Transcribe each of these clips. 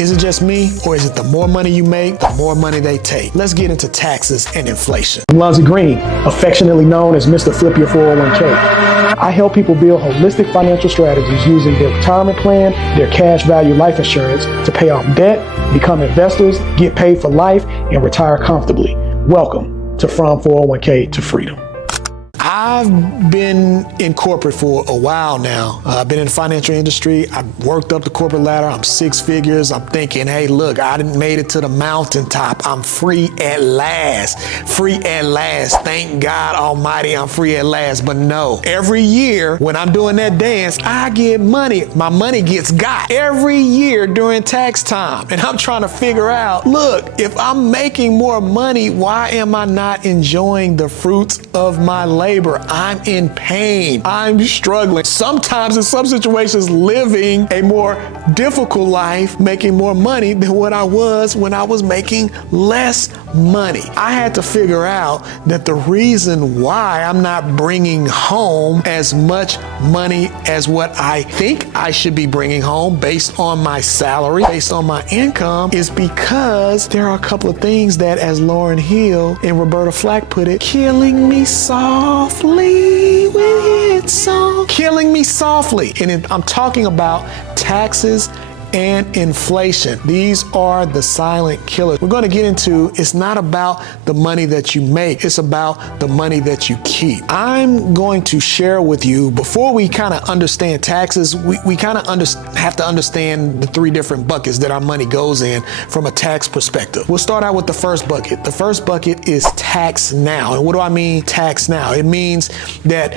Is it just me, or is it the more money you make, the more money they take? Let's get into taxes and inflation. I'm Lonzy Green, affectionately known as Mr. Flip Your 401k. I help people build holistic financial strategies using their retirement plan, their cash value life insurance to pay off debt, become investors, get paid for life, and retire comfortably. Welcome to From 401k to Freedom. I've been in corporate for a while now. I've been in the financial industry. I've worked up the corporate ladder. I'm six figures. I'm thinking, hey, look, I done made it to the mountaintop. I'm free at last. Free at last. Thank God Almighty, I'm free at last. But no, every year when I'm doing that dance, I get money. My money gets got every year during tax time. And I'm trying to figure out, look, if I'm making more money, why am I not enjoying the fruits of my labor? I'm in pain. I'm struggling. Sometimes in some situations living a more difficult life, making more money than what I was when I was making less money. I had to figure out that the reason why I'm not bringing home as much money as what I think I should be bringing home based on my salary, based on my income, is because there are a couple of things that, as Lauryn Hill and Roberta Flack put it, killing me softly with song. Killing me softly. And I'm talking about taxes and inflation. These are the silent killers. We're going to get into, it's not about the money that you make, it's about the money that you keep. I'm going to share with you, before we kind of understand taxes, we kind of have to understand the three different buckets that our money goes in from a tax perspective. We'll start out with the first bucket. The first bucket is tax now. And what do I mean tax now? It means that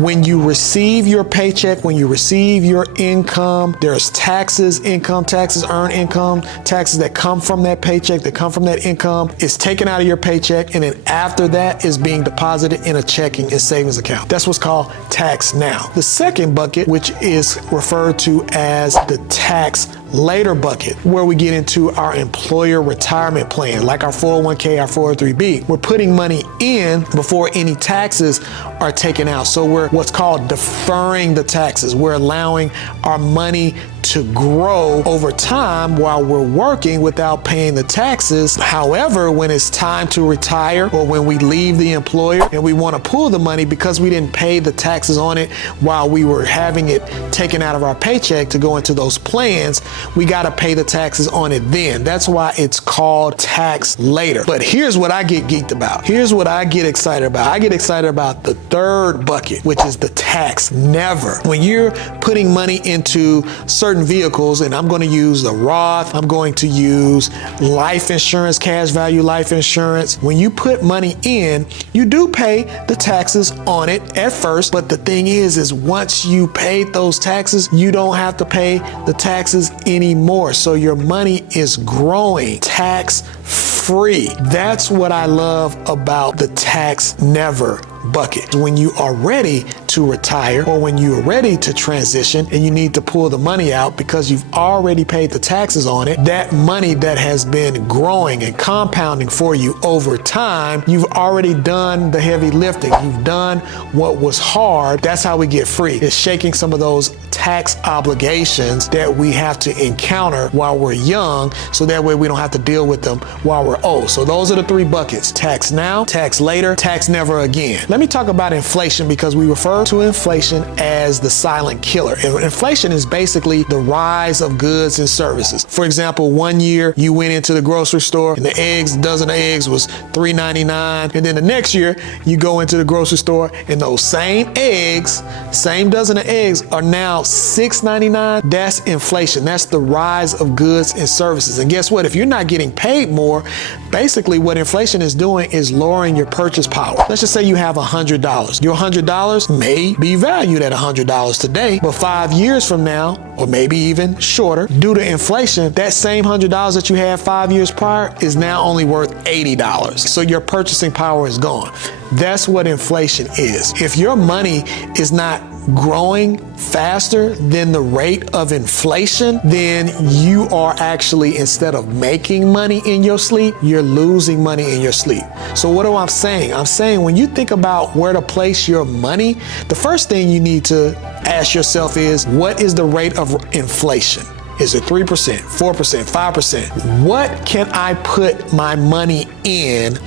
when you receive your paycheck, when you receive your income, there's taxes, income taxes, earned income taxes that come from that paycheck, that come from that income, is taken out of your paycheck, and then after that is being deposited in a checking and savings account. That's what's called tax now. The second bucket, which is referred to as the tax later bucket, where we get into our employer retirement plan, like our 401k, our 403b. We're putting money in before any taxes are taken out. So we're what's called deferring the taxes. We're allowing our money to grow over time while we're working without paying the taxes. However, when it's time to retire, or when we leave the employer and we want to pull the money because we didn't pay the taxes on it while we were having it taken out of our paycheck to go into those plans, we got to pay the taxes on it then. That's why it's called tax later. But here's what I get geeked about. Here's what I get excited about. I get excited about the third bucket, which is the tax never. When you're putting money into certain vehicles, and I'm going to use the Roth, I'm going to use life insurance, cash value life insurance. When you put money in, you do pay the taxes on it at first, but the thing is once you paid those taxes, you don't have to pay the taxes anymore. So your money is growing tax free. That's what I love about the tax never bucket. When you are ready to retire, or when you are ready to transition and you need to pull the money out because you've already paid the taxes on it, that money that has been growing and compounding for you over time, you've already done the heavy lifting. You've done what was hard. That's how we get free. It's shaking some of those tax obligations that we have to encounter while we're young, so that way we don't have to deal with them while we're old. So those are the three buckets: tax now, tax later, tax never again. Let me talk about inflation, because we refer to inflation as the silent killer. Inflation is basically the rise of goods and services. For example, one year you went into the grocery store and the dozen of eggs was $3.99, and then the next year you go into the grocery store and those same eggs, same dozen of eggs, are now $6.99. That's inflation. That's the rise of goods and services. And guess what? If you're not getting paid more, basically what inflation is doing is lowering your purchase power. Let's just say you have $100. Your $100 may be valued at $100 today, but 5 years from now, or maybe even shorter, due to inflation, that same $100 that you had 5 years prior is now only worth $80. So your purchasing power is gone. That's what inflation is. If your money is not growing faster than the rate of inflation, then you are actually, instead of making money in your sleep, you're losing money in your sleep. So what am I saying? I'm saying when you think about where to place your money, the first thing you need to ask yourself is, what is the rate of inflation? Is it 3%, 4%, 5%? What can I put my money in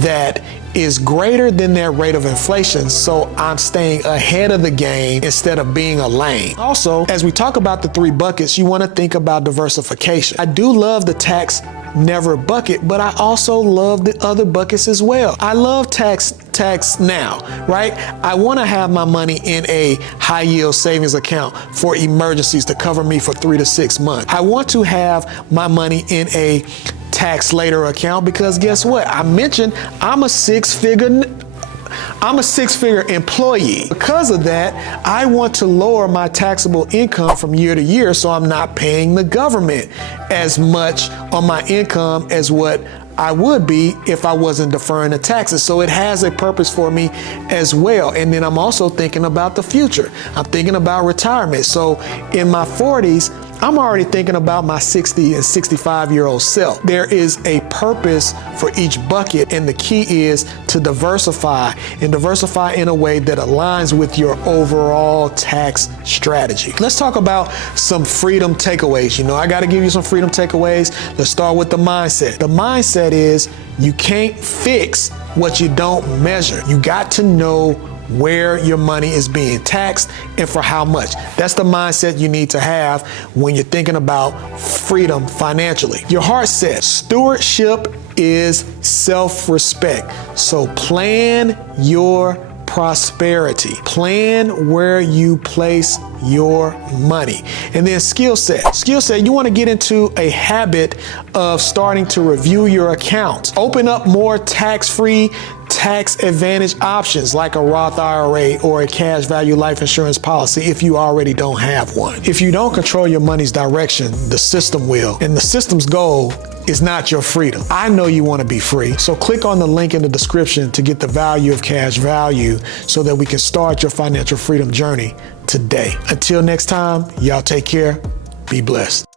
that is greater than their rate of inflation, so I'm staying ahead of the game instead of being a lame? Also, as we talk about the 3 buckets, you want to think about diversification. I do love the tax never bucket, but I also love the other buckets as well. I love tax now, right? I want to have my money in a high yield savings account for emergencies to cover me for 3 to 6 months. I want to have my money in a tax later account because guess what? I mentioned I'm a six-figure employee. Because of that, I want to lower my taxable income from year to year so I'm not paying the government as much on my income as what I would be if I wasn't deferring the taxes. So it has a purpose for me as well. And then I'm also thinking about the future. I'm thinking about retirement. So in my 40s, I'm already thinking about my 60 and 65-year-old self. There is a purpose for each bucket, and the key is to diversify and diversify in a way that aligns with your overall tax strategy. Let's talk about some freedom takeaways. You know, I got to give you some freedom takeaways. Let's start with the mindset. The mindset is you can't fix what you don't measure. You got to know where your money is being taxed and for how much. That's the mindset you need to have when you're thinking about freedom financially. Your heart says stewardship is self-respect. So plan your prosperity. Plan where you place your money. And then skill set. Skill set, you want to get into a habit of starting to review your accounts. Open up more tax-free, tax advantage options like a Roth IRA or a cash value life insurance policy if you already don't have one. If you don't control your money's direction, the system will. And the system's goal is not your freedom. I know you want to be free, so click on the link in the description to get the value of cash value so that we can start your financial freedom journey today. Until next time, y'all take care. Be blessed.